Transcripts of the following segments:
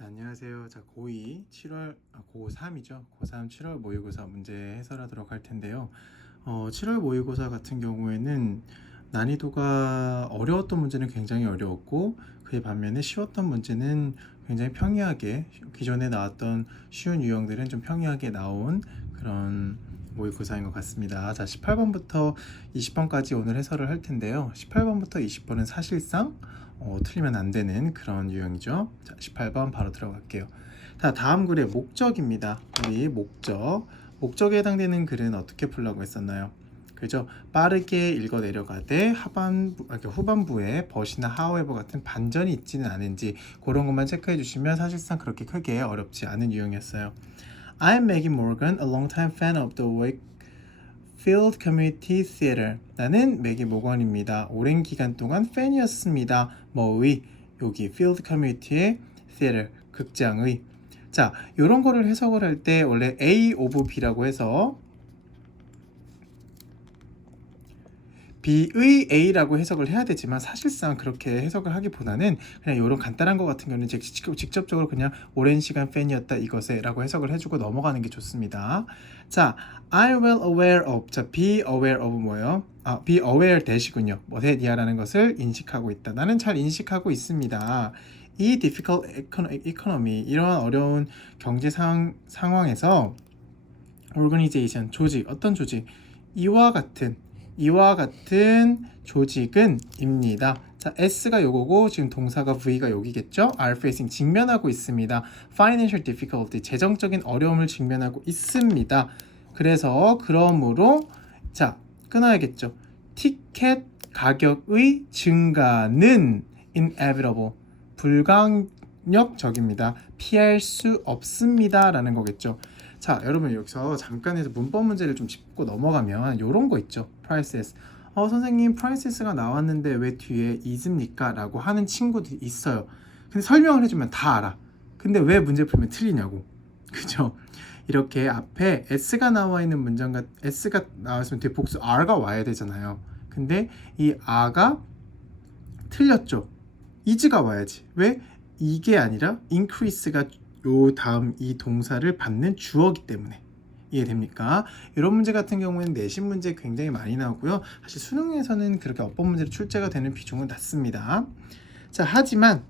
자, 안녕하세요. 자, 고2 7월 고3이죠. 고3 7월 모의고사 문제 해설하도록 할 텐데요. 7월 모의고사 같은 경우에는 난이도가 어려웠던 문제는 굉장히 어려웠고, 그에 반면에 쉬웠던 문제는 굉장히 평이하게, 기존에 나왔던 쉬운 유형들은 좀 평이하게 나온 그런 모의고사인 것 같습니다. 자, 18번부터 20번까지 오늘 해설을 할 텐데요. 18번부터 20번은 사실상 틀리면 안 되는 그런 유형이죠. 자, 18번 바로 들어갈게요. 자, 다음 글의 목적입니다. 우리 목적에 해당되는 글은 어떻게 풀라고 했었나요? 그죠? 빠르게 읽어 내려가되 후반부에 but이나 however 같은 반전이 있지는 않은지 그런 것만 체크해 주시면 사실상 그렇게 크게 어렵지 않은 유형이었어요. I'm Maggie Morgan, a long-time fan of the Wakefield Community Theater. 나는 매기 모건입니다. 오랜 기간 동안 팬이었습니다. 뭐의? 여기 Field Community의 Theater, 극장의. 자, 이런 거를 해석을 할 때 원래 A of B라고 해서 B의 A라고 해석을 해야 되지만 사실상 그렇게 해석을 하기보다는 그냥 이런 간단한 거 같은 경우는 직접적으로 그냥 오랜 시간 팬이었다 이것에 라고 해석을 해주고 넘어가는 게 좋습니다. 자, I'm well aware of. 자, be aware of 뭐예요? be aware that이군요. that이야라는 것을 인식하고 있다. 나는 잘 인식하고 있습니다. 이 difficult economy, 이러한 어려운 경제 상황에서 organization, 조직, 어떤 조직? 이와 같은 조직은 입니다. 자, S가 요거고 지금 동사가 V가 여기겠죠? are facing, 직면하고 있습니다. financial difficulty, 재정적인 어려움을 직면하고 있습니다. 그러므로 자, 끊어야겠죠. 티켓 가격의 증가는 inevitable, 불가역적입니다. 피할 수 없습니다 라는 거겠죠. 자, 여러분 여기서 잠깐에서 문법 문제를 좀 짚고 넘어가면 이런 거 있죠. prices. 선생님 prices가 나왔는데 왜 뒤에 is입니까? 라고 하는 친구들이 있어요. 근데 설명을 해주면 다 알아. 근데 왜 문제 풀면 틀리냐고. 그죠? 이렇게 앞에 s가 나와 있는 문장과 s가 나왔으면 뒤에 복수 r가 와야 되잖아요. 근데 이 r가 틀렸죠. is가 와야지. 왜? 이게 아니라 increase가 요 다음 이 동사를 받는 주어기 때문에. 이해됩니까? 이런 문제 같은 경우에는 내신 문제 굉장히 많이 나오고요. 사실 수능에서는 그렇게 어법 문제로 출제가 되는 비중은 낮습니다. 자, 하지만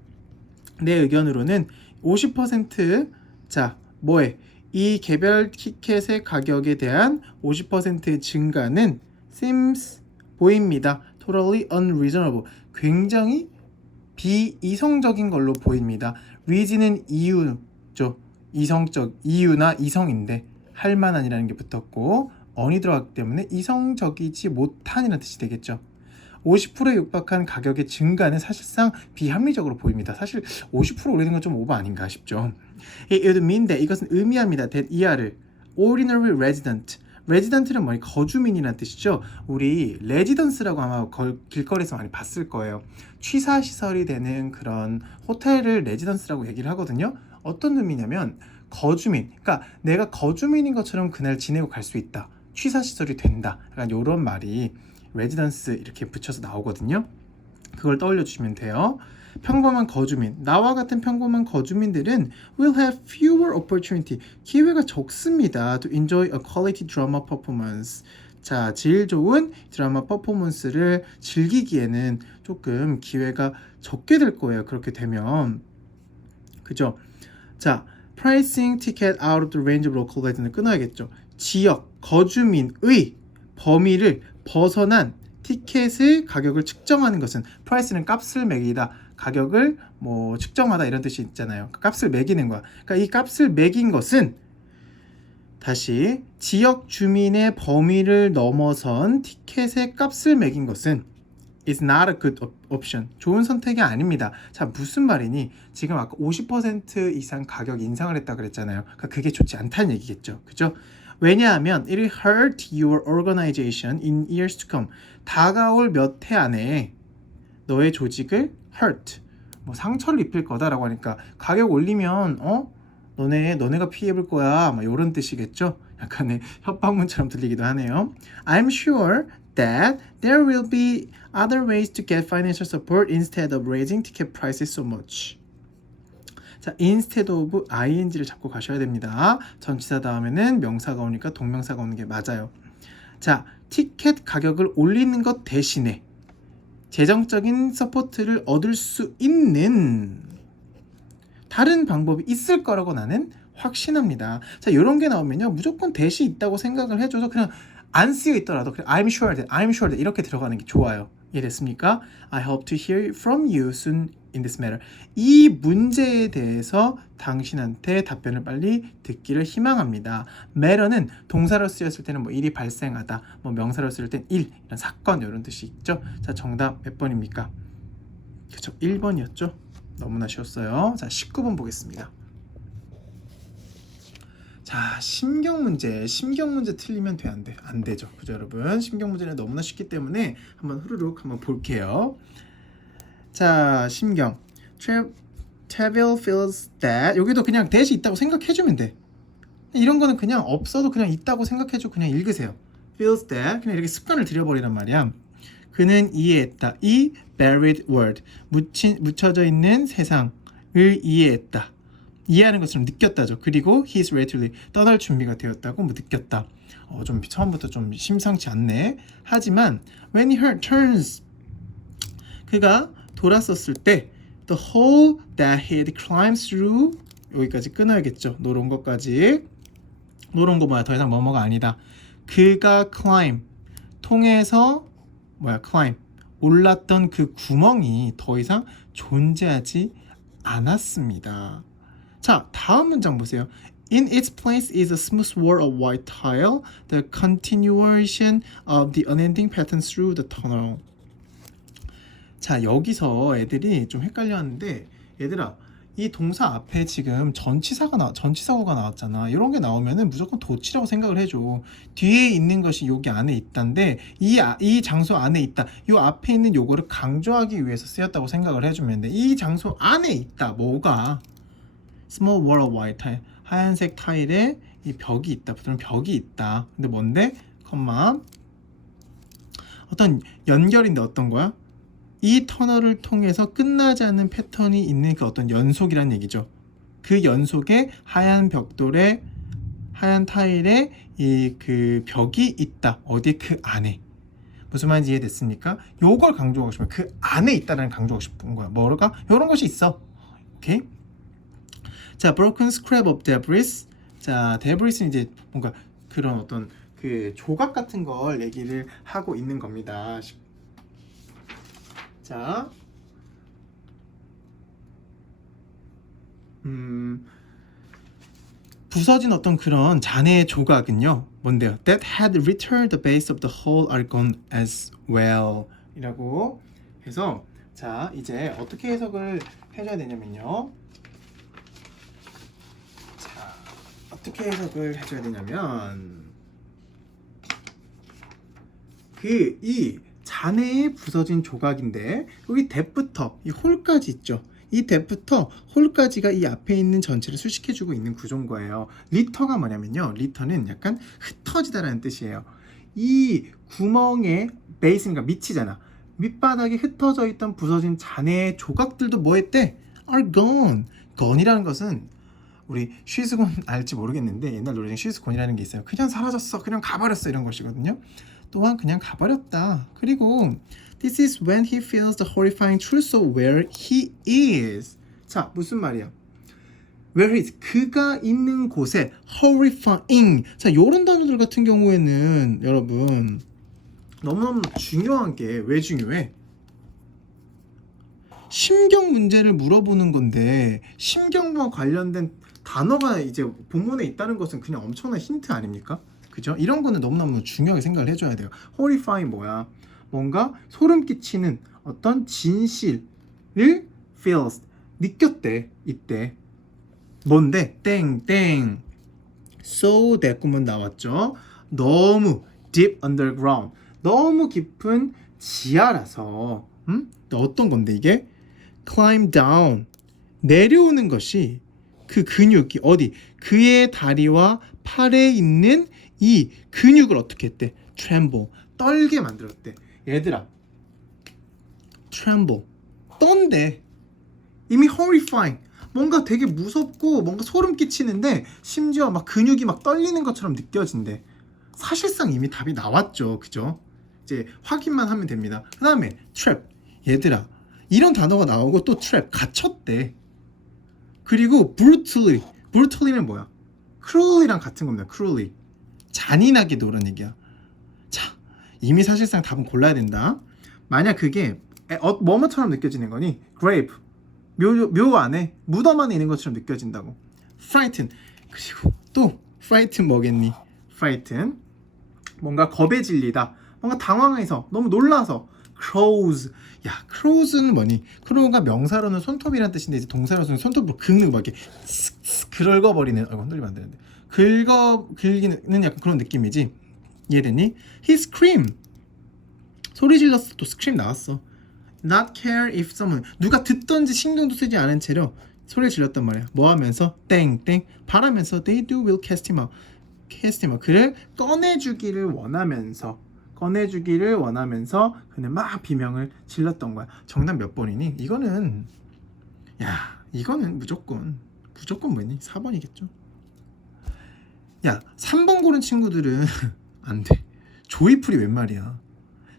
내 의견으로는 50% 자, 뭐에? 이 개별 티켓의 가격에 대한 50%의 증가는 seems 보입니다. totally unreasonable. 굉장히 비이성적인 걸로 보입니다. reason은 이유죠. 이성적, 이유나 이성인데 할 만한이라는 게 붙었고 on이 들어갔기 때문에 이성적이지 못한이라는 뜻이 되겠죠. 50%에 육박한 가격의 증가는 사실상 비합리적으로 보입니다. 사실 50% 오르는 건 좀 오버 아닌가 싶죠. It would mean that, 이것은 의미합니다. that 이하를 ordinary resident, resident는 뭐니? 거주민이라는 뜻이죠. 우리 residence라고 아마 길거리에서 많이 봤을 거예요. 취사시설이 되는 그런 호텔을 residence라고 얘기를 하거든요. 어떤 의미냐면 거주민, 그러니까 내가 거주민인 것처럼 그날 지내고 갈 수 있다. 취사시설이 된다. 약간 이런 말이 레지던스 이렇게 붙여서 나오거든요. 그걸 떠올려 주시면 돼요. 평범한 거주민, 나와 같은 평범한 거주민들은 will have fewer opportunity, 기회가 적습니다. to enjoy a quality drama performance. 자, 질 좋은 드라마 퍼포먼스를 즐기기에는 조금 기회가 적게 될 거예요. 그렇게 되면. 그죠? 자, pricing ticket out of the range of local resident을 끊어야겠죠. 지역, 거주민의 범위를 벗어난 티켓의 가격을 측정하는 것은, price는 값을 매기다, 가격을 뭐 측정하다 이런 뜻이 있잖아요. 값을 매기는 거야. 그러니까 이 값을 매긴 것은, 다시 지역 주민의 범위를 넘어선 티켓의 값을 매긴 것은 is not a good option. 좋은 선택이 아닙니다. 자, 무슨 말이니? 지금 아까 50% 이상 가격 인상을 했다 그랬잖아요. 그러니까 그게 좋지 않다는 얘기겠죠. 그죠? 왜냐하면 it will hurt your organization in years to come. 다가올 몇 해 안에 너의 조직을 hurt, 뭐 상처를 입힐 거다라고 하니까 가격 올리면 너네가 피해 볼 거야. 막 이런 뜻이겠죠. 약간의 협박문처럼 들리기도 하네요. I'm sure that there will be other ways to get financial support instead of raising ticket prices so much. 자, instead of ing를 잡고 가셔야 됩니다. 전치사 다음에는 명사가 오니까 동명사가 오는 게 맞아요. 자, 티켓 가격을 올리는 것 대신에 재정적인 서포트를 얻을 수 있는 다른 방법이 있을 거라고 나는 확신합니다. 자, 이런 게 나오면요, 무조건 대시 있다고 생각을 해줘서 그냥 안 쓰여 있더라도 그냥 I'm sure that, I'm sure that 이렇게 들어가는 게 좋아요. 이해됐습니까? I hope to hear from you soon in this matter. 이 문제에 대해서 당신한테 답변을 빨리 듣기를 희망합니다. matter는 동사로 쓰였을 때는 뭐 일이 발생하다, 뭐 명사로 쓰일 땐 일, 이런 사건 이런 뜻이 있죠. 자, 정답 몇 번입니까? 그쵸, 1번이었죠. 너무나 쉬웠어요. 자, 19번 보겠습니다. 자, 심경 문제 틀리면 돼, 안 돼? 안 되죠. 그죠, 여러분? 심경 문제는 너무나 쉽기 때문에 한번 후루룩 한번 볼게요. 자, 심경. Travel feels that. 여기도 그냥 that이 있다고 생각해주면 돼. 이런 거는 그냥 없어도 그냥 있다고 생각해주고 그냥 읽으세요. feels that. 그냥 이렇게 습관을 들여버리란 말이야. 그는 이해했다. 이 buried word. 묻혀져 있는 세상을 이해했다. 이해하는 것처럼 느꼈다죠. 그리고 he's ready to leave. 떠날 준비가 되었다고 뭐 느꼈다. 좀 처음부터 좀 심상치 않네. 하지만 when he turns, 그가 돌았었을 때 the hole that he had climbed through, 여기까지 끊어야겠죠. 노란 것까지. 노란 거 뭐야, 더 이상 뭐뭐가 아니다. 그가 climb, 통해서 climb, 올랐던 그 구멍이 더 이상 존재하지 않았습니다. 자, 다음 문장 보세요. In its place is a smooth wall of white tile, the continuation of the unending pattern through the tunnel. 자, 여기서 애들이 좀 헷갈려 하는데, 얘들아, 이 동사 앞에 지금 전치사구가 나왔잖아. 이런 게 나오면은 무조건 도치라고 생각을 해줘. 뒤에 있는 것이 여기 안에 있다인데, 이 장소 안에 있다. 이 앞에 있는 요거를 강조하기 위해서 쓰였다고 생각을 해주면 돼. 이 장소 안에 있다. 뭐가? Small wall of white tile. 하얀색 타일에 이 벽이 있다. 그런 벽이 있다. 근데 뭔데? 어떤 연결인데 어떤 거야? 이 터널을 통해서 끝나지 않는 패턴이 있는 그 어떤 연속이란 얘기죠. 그 연속에 하얀 벽돌에 하얀 타일에 이 그 벽이 있다. 어디 그 안에. 무슨 말인지 이해됐습니까? 요걸 강조하고 싶으면 그 안에 있다라는 강조하고 싶은 거야. 뭐가? 이런 것이 있어. 오케이? 자, broken scrap of debris. 자, debris는 이제 뭔가 그런 어떤 그 조각 같은 걸 얘기를 하고 있는 겁니다. 자, 부서진 어떤 그런 잔해의 조각은요, 뭔데요? That had returned the base of the whole are gone as well. 이라고 해서, 자, 이제 어떻게 해석을 해줘야 되냐면요. 자, 어떻게 해석을 해줘야 되냐면, 이 잔해에 부서진 조각인데 여기 that부터 이 홀까지 있죠. 이 that부터 홀까지가 이 앞에 있는 전체를 수식해주고 있는 구조인 거예요. 리터가 뭐냐면요, 리터는 약간 흩어지다라는 뜻이에요. 이 구멍의 베이스니까 밑이잖아. 밑바닥에 흩어져 있던 부서진 잔해의 조각들도 뭐 했대? are gone. gone이라는 것은 우리 쉬스곤 알지 모르겠는데 옛날 노래 중에 쉬스곤이라는 게 있어요. 그냥 사라졌어, 그냥 가버렸어, 이런 것이거든요. 또한 그냥 가버렸다. 그리고 This is when he feels the horrifying truth of where he is. 자, 무슨 말이야? Where he is. 그가 있는 곳에 horrifying. 자, 요런 단어들 같은 경우에는 여러분 너무너무 중요한 게 왜 중요해? 심경 문제를 물어보는 건데 심경과 관련된 단어가 이제 본문에 있다는 것은 그냥 엄청난 힌트 아닙니까? 그죠? 이런 거는 너무너무 중요하게 생각을 해줘야 돼요. horrifying 뭐야? 뭔가 소름 끼치는 어떤 진실을 feels, 느꼈대, 이때. 뭔데? 땡땡. So that 구문 나왔죠. 너무 deep underground, 너무 깊은 지하라서 어떤 건데 이게? climb down, 내려오는 것이 그 근육이 어디? 그의 다리와 팔에 있는 이 근육을 어떻게 했대? tremble, 떨게 만들었대. 얘들아, tremble, 떤데. 이미 horrifying, 뭔가 되게 무섭고 뭔가 소름 끼치는데 심지어 막 근육이 막 떨리는 것처럼 느껴진대. 사실상 이미 답이 나왔죠. 그죠? 이제 확인만 하면 됩니다. 그 다음에 trap. 얘들아, 이런 단어가 나오고 또 trap, 갇혔대. 그리고 brutally. brutally는 뭐야? cruelly랑 같은 겁니다. cruelly. 잔인하게 노란 얘기야. 자, 이미 사실상 답은 골라야 된다. 만약 그게 뭐뭐처럼 느껴지는 거니? grave. 묘 안에, 무덤 안에 있는 것처럼 느껴진다고. frighten. 그리고 또 frighten 뭐겠니? frighten. 뭔가 겁에 질리다. 뭔가 당황해서, 너무 놀라서. crows. 야, crows는 뭐니? crow가 명사로는 손톱이란 뜻인데 이제 동사로서는 손톱으로 긁는 막 이렇게 긁어버리는. 흔들리면 안 되는데. 긁기는 약간 그런 느낌이지. 이해됐니? he screamed. 소리 질렀어. 또 scream 나왔어. not care if someone. 누가 듣던지 신경도 쓰지 않은 채로 소리를 질렀단 말이야. 뭐 하면서? 땡땡 바라면서 they do will cast him out. cast him out. 그를 꺼내주기를 원하면서 그는 막 비명을 질렀던 거야. 정답 몇 번이니? 이거는 무조건 뭐니? 4번이겠죠. 야, 3번 고른 친구들은 안 돼. 조이풀이 웬 말이야.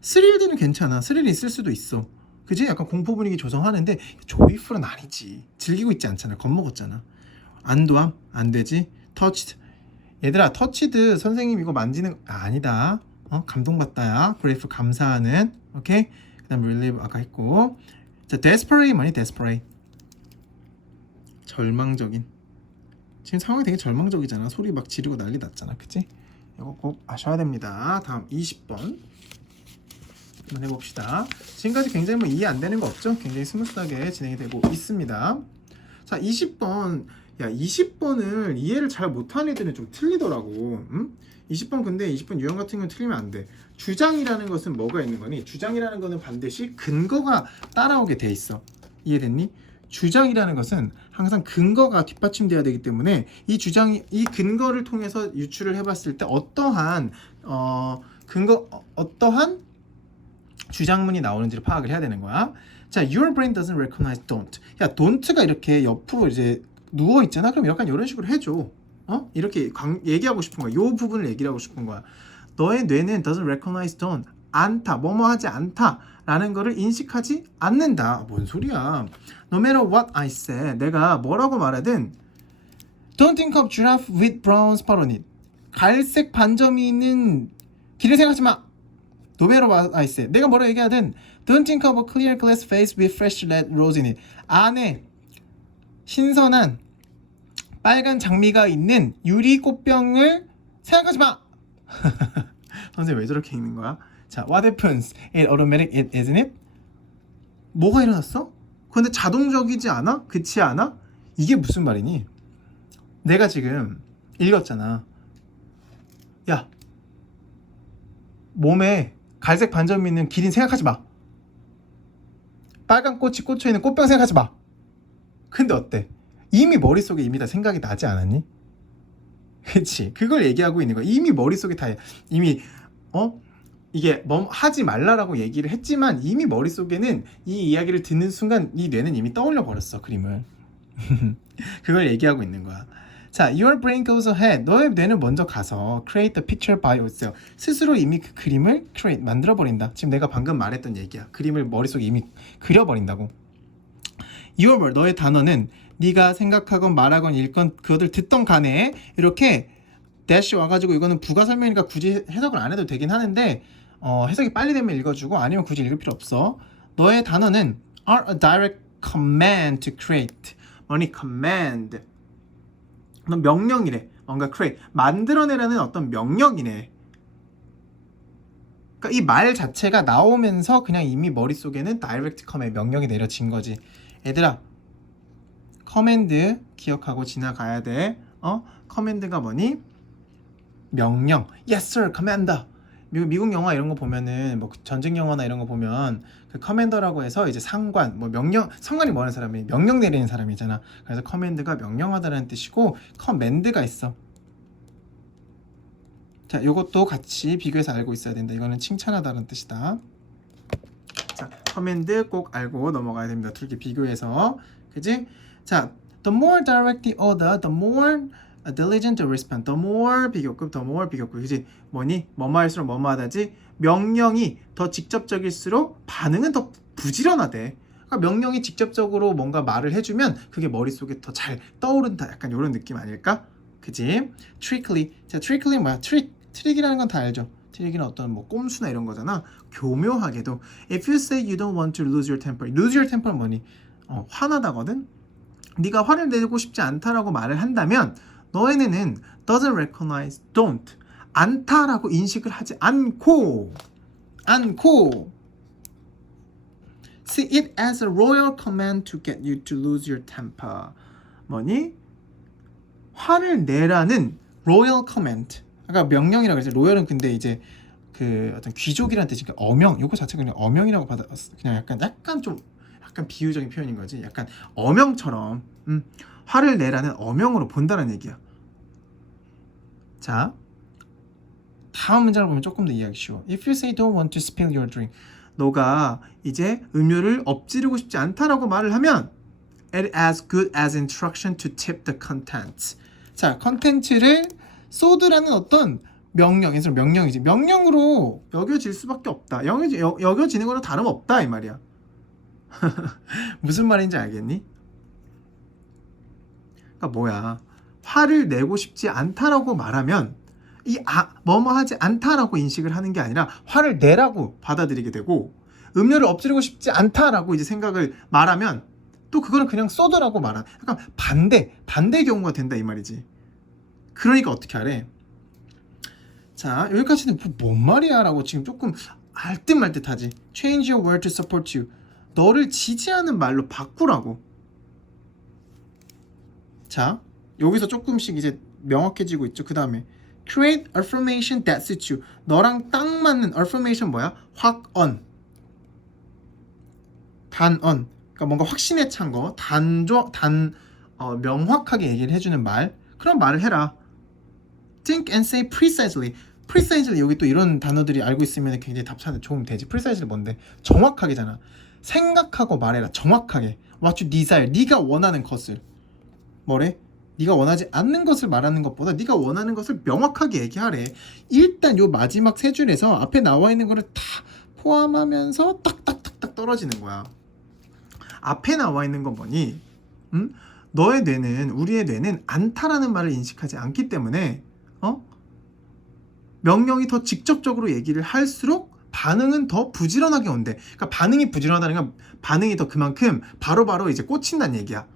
스릴들은 괜찮아. 스릴이 있을 수도 있어. 그지? 약간 공포 분위기 조성하는데 조이풀은 아니지. 즐기고 있지 않잖아. 겁먹었잖아. 안도함? 안 되지. 터치드. 얘들아, 터치드 선생님 이거 만지는 아니다. 감동받다야. grateful 감사하는. 오케이? 그다음 relieve 아까 했고. 자, desperate 뭐니? desperate. 절망적인. 지금 상황이 되게 절망적이잖아. 소리 막 지르고 난리 났잖아. 그치? 이거 꼭 아셔야 됩니다. 다음 20번 한번 해봅시다. 지금까지 굉장히 뭐 이해 안 되는 거 없죠? 굉장히 스무스하게 진행이 되고 있습니다. 자, 20번. 야, 20번을 이해를 잘 못하는 애들은 좀 틀리더라고. 20번 근데 20번 유형 같은 건 틀리면 안 돼. 주장이라는 것은 뭐가 있는 거니? 주장이라는 거는 반드시 근거가 따라오게 돼 있어. 이해됐니? 주장이라는 것은 항상 근거가 뒷받침돼야 되기 때문에 이 근거를 통해서 유추를 해봤을 때 어떠한 주장문이 나오는지를 파악을 해야 되는 거야. 자, your brain doesn't recognize don't. 야, don't가 이렇게 옆으로 이제 누워 있잖아. 그럼 약간 이런 식으로 해줘. 이렇게 얘기하고 싶은 거야. 요 부분을 얘기를 하고 싶은 거야. 너의 뇌는 doesn't recognize don't. 않다, 뭐뭐 하지 않다 라는 거를 인식하지 않는다. 뭔 소리야. No matter what I say, 내가 뭐라고 말하든 Don't think of giraffe with brown spot on it. 갈색 반점이 있는 길을 생각하지 마. No matter what I say, 내가 뭐라고 얘기하든 Don't think of a clear glass vase with fresh red rose in it. 안에 신선한 빨간 장미가 있는 유리 꽃병을 생각하지 마. 선생님 왜 저렇게 읽는 거야? 자, what happens? It automatic, isn't it? 뭐가 일어났어? 근데 자동적이지 않아? 그렇지 않아? 이게 무슨 말이니? 내가 지금 읽었잖아. 야, 몸에 갈색 반점이 있는 기린 생각하지 마. 빨간 꽃이 꽂혀 있는 꽃병 생각하지 마. 근데 어때? 이미 머릿속에 이미 다 생각이 나지 않았니? 그치? 그걸 얘기하고 있는 거야. 이미 머릿속에 다 이미 이게 하지 말라라고 얘기를 했지만 이미 머릿속에는 이 이야기를 듣는 순간 이 뇌는 이미 떠올려 버렸어. 그림을. 그걸 얘기하고 있는 거야. 자, your brain goes ahead. 너의 뇌는 먼저 가서 create the picture by yourself. 스스로 이미 그 그림을 create 만들어 버린다. 지금 내가 방금 말했던 얘기야. 그림을 머릿속에 이미 그려 버린다고. your word, 너의 단어는 네가 생각하건 말하건 읽건 그것을 듣던 간에 이렇게 dash 와가지고 이거는 부가 설명이니까 굳이 해석을 안 해도 되긴 하는데 해석이 빨리 되면 읽어주고 아니면 굳이 읽을 필요 없어. 너의 단어는 are a direct command to create. 뭐니? command. 넌 명령이래. 뭔가 create. 만들어내라는 어떤 명령이네. 그러니까 이 말 자체가 나오면서 그냥 이미 머릿속에는 direct command 명령이 내려진 거지. 얘들아, 커맨드 기억하고 지나가야 돼. 커맨드가 뭐니? 명령. Yes sir, commander. 미국 영화 이런 거 보면은 뭐 전쟁 영화나 이런 거 보면 그 커맨더라고 해서 이제 상관, 뭐 상관이 뭐하는 사람이 명령 내리는 사람이잖아. 그래서 커맨드가 명령하다는 뜻이고 커맨드가 있어. 자, 이것도 같이 비교해서 알고 있어야 된다. 이거는 칭찬하다는 뜻이다. 자, 커맨드 꼭 알고 넘어가야 됩니다. 두 개 비교해서. 그지? 자, The more direct the order, the more diligent the response. The more 비교급, the more 비교급. 그지? 뭐니? 뭐뭐할수록 뭐뭐하다지. 명령이 더 직접적일수록 반응은 더 부지런하대. 그러니까 명령이 직접적으로 뭔가 말을 해주면 그게 머릿속에 더 잘 떠오른다. 약간 이런 느낌 아닐까? 그지? Trickly. 자, trickly 뭐야? 트릭이라는 건 다 알죠? 트릭이는 어떤 뭐 꼼수나 이런 거잖아. 교묘하게도 If you say you don't want to lose your temper. lose your temper는 뭐니? 화나다거든? 네가 화를 내고 싶지 않다라고 말을 한다면 너의 뇌는 doesn't recognize, don't 않다라고 인식을 하지 않고 see it as a royal command to get you to lose your temper. 뭐니? 화를 내라는 royal command. 아까 명령이라고 그랬지. 로열은 근데 이제 그 어떤 귀족이라는 뜻이니까 어명. 요거 자체가 그냥 어명이라고 받았어. 그냥 약간 좀 약간 비유적인 표현인 거지. 약간 어명처럼 화를 내라는 어명으로 본다는 얘기야. 자, 다음 문장을 보면 조금 더 이해하기 쉬워. If you say don't want to spill your drink, 너가 이제 음료를 엎지르고 싶지 않다라고 말을 하면 it as good as instruction to tip the contents. 자, 컨텐츠를 쏟으라는 어떤 명령에서 명령이지. 명령으로 여겨질 수밖에 없다. 여겨지는 거랑 다름없다 이 말이야. 무슨 말인지 알겠니? 그러니까 뭐야? 화를 내고 싶지 않다라고 말하면 뭐뭐 하지 않다라고 인식을 하는 게 아니라 화를 내라고 받아들이게 되고 음료를 엎지르고 싶지 않다라고 이제 생각을 말하면 또 그거는 그냥 쏟으라고 말하는 약간 반대 경우가 된다 이 말이지. 그러니까 어떻게 하래? 자, 여기까지는 뭔 말이야 라고 지금 조금 알듯말듯하지. Change your word to support you. 너를 지지하는 말로 바꾸라고. 자, 여기서 조금씩 이제 명확해지고 있죠. 그 다음에 create affirmation that suits you. 너랑 딱 맞는 affirmation 뭐야? 확언, 단언. 그러니까 뭔가 확신에 찬 거, 명확하게 얘기를 해주는 말. 그런 말을 해라. Think and say precisely. precisely 여기 또 이런 단어들이 알고 있으면 굉장히 답사는 좋으면 되지. precisely 뭔데? 정확하게잖아. 생각하고 말해라. 정확하게. What you desire. 네가 원하는 것을. 뭐래? 네가 원하지 않는 것을 말하는 것보다 네가 원하는 것을 명확하게 얘기하래. 일단 요 마지막 세 줄에서 앞에 나와 있는 거를 다 포함하면서 딱딱딱딱 떨어지는 거야. 앞에 나와 있는 건 뭐니? 너의 뇌는, 우리의 뇌는 않다라는 말을 인식하지 않기 때문에 명령이 더 직접적으로 얘기를 할수록 반응은 더 부지런하게 온대. 그러니까 반응이 부지런하다는 건 반응이 더 그만큼 바로바로 이제 꽂힌다는 얘기야.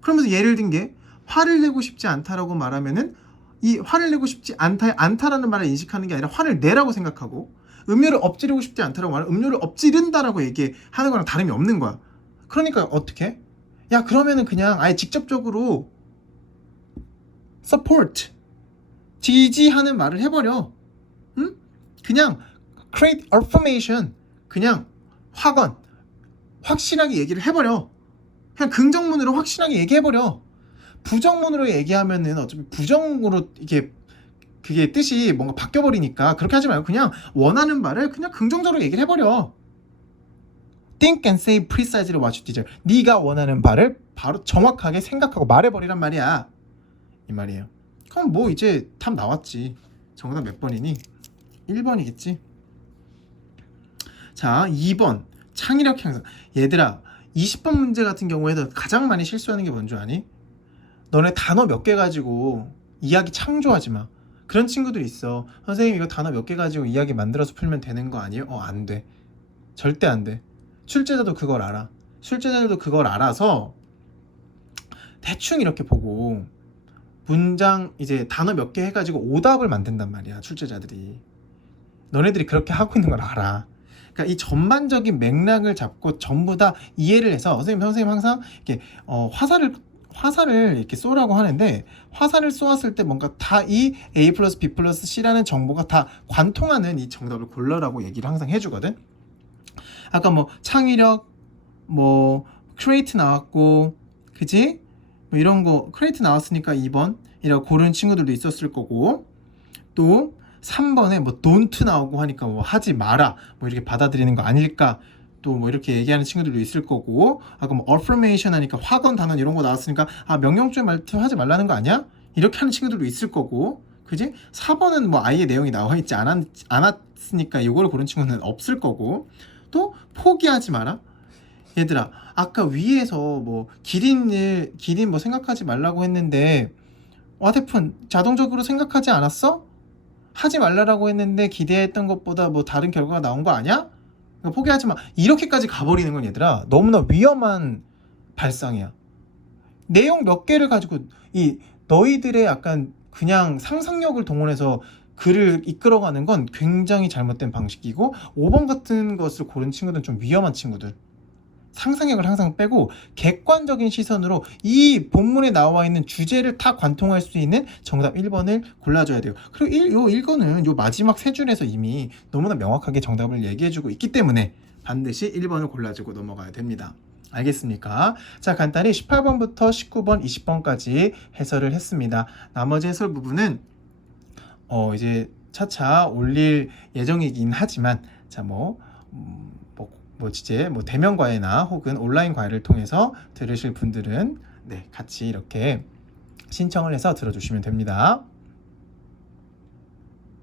그러면서 예를 든 게 화를 내고 싶지 않다라고 말하면은 이 화를 내고 싶지 않다라는 말을 인식하는 게 아니라 화를 내라고 생각하고 음료를 엎지르고 싶지 않다라고 말하면 음료를 엎지른다라고 얘기하는 거랑 다름이 없는 거야. 그러니까 어떻게? 야, 그러면은 그냥 아예 직접적으로 support 지지하는 말을 해버려. 응? 그냥 create affirmation 그냥 확언 확실하게 얘기를 해버려. 그냥 긍정문으로 확실하게 얘기해버려. 부정문으로 얘기하면은 어차피 부정으로 이게 그게 뜻이 뭔가 바뀌어버리니까 그렇게 하지 말고 그냥 원하는 말을 그냥 긍정적으로 얘기를 해버려. Think and say precisely what you desire. 네가 원하는 말을 바로 정확하게 생각하고 말해버리란 말이야. 이 말이에요. 그럼 뭐 이제 답 나왔지. 정답 몇 번이니? 1번이겠지. 자, 2번 창의력 향상. 얘들아 20번 문제 같은 경우에도 가장 많이 실수하는 게 뭔 줄 아니? 너네 단어 몇 개 가지고 이야기 창조하지 마. 그런 친구들 있어. 선생님 이거 단어 몇 개 가지고 이야기 만들어서 풀면 되는 거 아니에요? 안 돼. 절대 안 돼. 출제자도 그걸 알아. 출제자들도 그걸 알아서 대충 이렇게 보고 문장 이제 단어 몇 개 해가지고 오답을 만든단 말이야. 출제자들이. 너네들이 그렇게 하고 있는 걸 알아. 그러니까 이 전반적인 맥락을 잡고 전부 다 이해를 해서 선생님 항상 이렇게 화살을 이렇게 쏘라고 하는데 화살을 쏘았을 때 뭔가 다 이 A 플러스 B 플러스 C라는 정보가 다 관통하는 이 정답을 골라라고 얘기를 항상 해주거든. 아까 뭐 창의력, 뭐 크리에이트 나왔고, 그지? 뭐 이런 거 크리에이트 나왔으니까 2번 이라고 고른 친구들도 있었을 거고, 또 3번에 뭐 don't 나오고 하니까 뭐 하지 마라 뭐 이렇게 받아들이는 거 아닐까 또 뭐 이렇게 얘기하는 친구들도 있을 거고, 아까 뭐 affirmation 하니까 확언 단언 이런 거 나왔으니까 명령조의 말투 하지 말라는 거 아니야? 이렇게 하는 친구들도 있을 거고, 그지? 4번은 뭐 아예 내용이 나와 있지 않았으니까 이걸 고른 친구는 없을 거고, 또 포기하지 마라. 얘들아, 아까 위에서 뭐 기린 뭐 생각하지 말라고 했는데 와테푼 자동적으로 생각하지 않았어? 하지 말라고 했는데 기대했던 것보다 뭐 다른 결과가 나온 거 아니야? 포기하지 마. 이렇게까지 가버리는 건 얘들아 너무나 위험한 발상이야. 내용 몇 개를 가지고 이 너희들의 약간 그냥 상상력을 동원해서 글을 이끌어가는 건 굉장히 잘못된 방식이고, 5번 같은 것을 고른 친구들은 좀 위험한 친구들. 상상력을 항상 빼고 객관적인 시선으로 이 본문에 나와 있는 주제를 다 관통할 수 있는 정답 1번을 골라줘야 돼요. 그리고 요 1번은 요 마지막 세 줄에서 이미 너무나 명확하게 정답을 얘기해주고 있기 때문에 반드시 1번을 골라주고 넘어가야 됩니다. 알겠습니까? 자, 간단히 18번부터 19번, 20번까지 해설을 했습니다. 나머지 해설 부분은 이제 차차 올릴 예정이긴 하지만, 자, 대면 과외나 혹은 온라인 과외를 통해서 들으실 분들은 같이 이렇게 신청을 해서 들어주시면 됩니다.